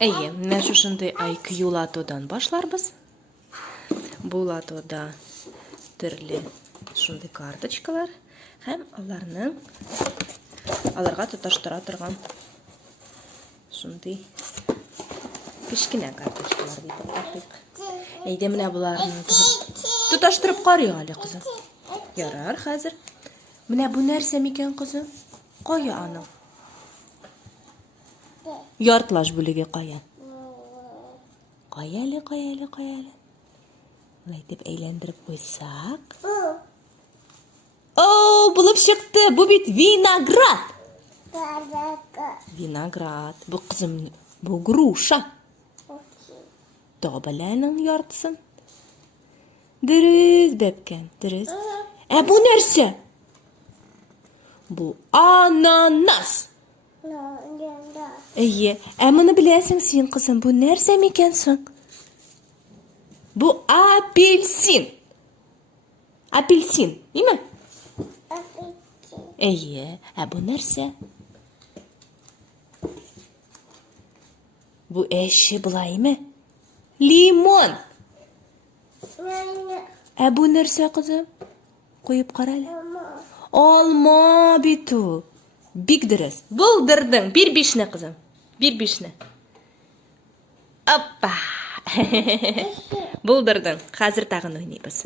Әйе, менә шушындай IQ лотодан башларбыз. Бу лотода төрле шундый карточкалар һәм аларга тоташтыра торган шундый кечкенә карточкалар дип атыйк. Әйдә, менә буларны тоташтырып карыйк әле, кызым. Ярар, хәзер. Менә бу нәрсә микән, кызым? Кая аның? Яртылаш бүлеге кая? Кая әле? Булай дип әйләндереп куйсак. О, булып чыкты. Бу бит виноград. Виноград. Бу, кызым, бу груша. Таба аның яртысын. Дөрес, бәпкәм, дөрес. Ә бу нәрсә? Бу ананас. Әйе, ә моны беләсең син, кызым, бу нәрсә микән соң? Бу апельсин. Апельсин, име? Әйе, ә бу нәрсә? Бу әше булаймы? Лимон. Ә бу нәрсә, кызым? Куеп кара әле. Алма бит ул. Бик дөрес. Булдырдың. Бир бишне, кызым. Бир бишне. Оппа. Булдырдың. Хәзер тагын уйныйбыз.